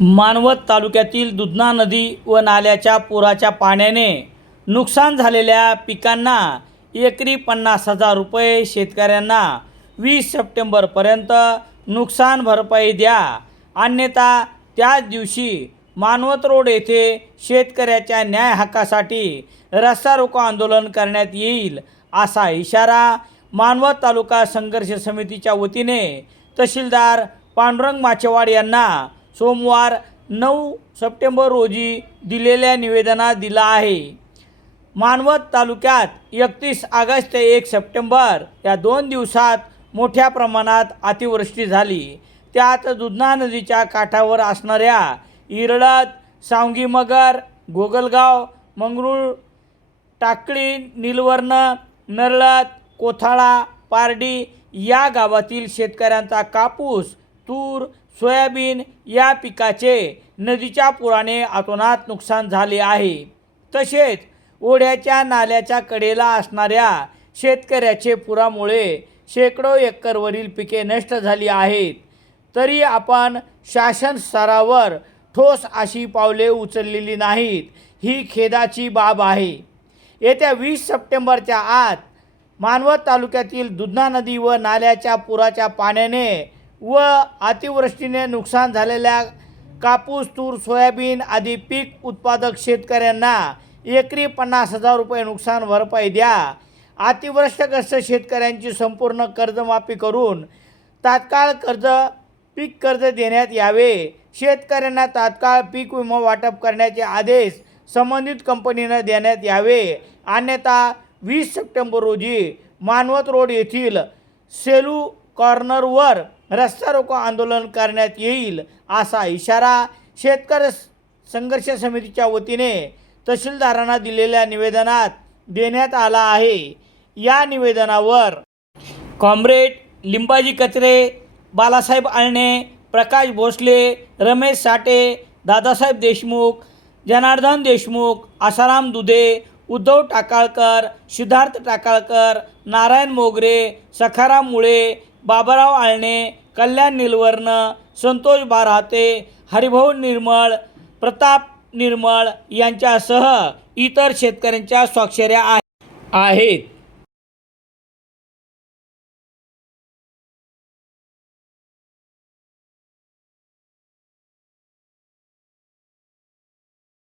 मानवत तालुक्यातील दुधना नदी व नाल्याच्या पुराच्या पाण्याने नुकसान झालेल्या पिकांना एकरी पन्नास हजार रुपये शेतकऱ्यांना वीस सप्टेंबरपर्यंत नुकसान भरपाई द्या. अन्यथा त्याच दिवशी मानवत रोड येथे शेतकऱ्याच्या न्याय हक्कासाठी रस्ता रोको आंदोलन करण्यात येईल असा इशारा मानवत तालुका संघर्ष समितीच्या वतीने तहसीलदार पांडुरंग माचेवाड यांना सोमवार नऊ सप्टेंबर रोजी दिलेल्या निवेदनात दिला आहे. मानवत तालुक्यात एकतीस ऑगस्ट ते एक सप्टेंबर या दोन दिवसात मोठ्या प्रमाणात अतिवृष्टी झाली. त्यात दुधना नदीच्या काठावर असणाऱ्या इरळत सावंगीमगर गोगलगाव मंगरूळ टाकळी निलवर्ण नरळत कोथाळा पारडी या गावातील शेतकऱ्यांचा कापूस तूर सोयाबीन या पिकाचे नदीच्या पुराने अतोनात नुकसान झाले आहे. तसेच ओढ्याच्या नाल्याच्या कडेला असणाऱ्या शेतकऱ्याचे पुरामुळे शेकडो एकरवरील पिके नष्ट झाली आहेत. तरी आपण शासन स्तरावर ठोस अशी पावले उचललेली नाहीत ही खेदाची बाब आहे. येत्या वीस सप्टेंबरच्या आत मानवत तालुक्यातील दुधना नदी व नाल्याच्या पुराच्या पाण्याने व अतिवृष्टीने नुकसान झालेल्या कापूस तूर सोयाबीन आदी पीक उत्पादक शेतकऱ्यांना एकरी पन्नास हजार रुपये नुकसान भरपाई द्या. अतिवृष्टग्रस्त शेतकऱ्यांची संपूर्ण कर्जमाफी करून तात्काळ कर्ज पीक कर्ज देण्यात यावे. शेतकऱ्यांना तात्काळ पीक विमा वाटप करण्याचे आदेश संबंधित कंपनीनं देण्यात यावे. अन्यथा वीस सप्टेंबर रोजी मानवत रोड येथील सेलू कॉर्नरवर रस्ता रोको आंदोलन करण्यात येईल असा इशारा शेतकरी संघर्ष समितीच्या वतीने तहसीलदारांना दिलेल्या निवेदनात देण्यात आला आहे. या निवेदनावर कॉम्रेड लिंबाजी कचरे बालासाहेब आळणे प्रकाश भोसले रमेश साठे दादासाहेब देशमुख जनार्दन देशमुख आसाराम दुधे उद्धव टाकाळकर सिद्धार्थ टाकाळकर नारायण मोगरे सखाराम मुळे बाबाराव आळणे कल्याण निलवर्ण संतोष बारहाते हरिभाऊ निर्मळ प्रताप निर्मळ यांच्यासह इतर शेतकऱ्यांच्या स्वाक्षऱ्या आहेत.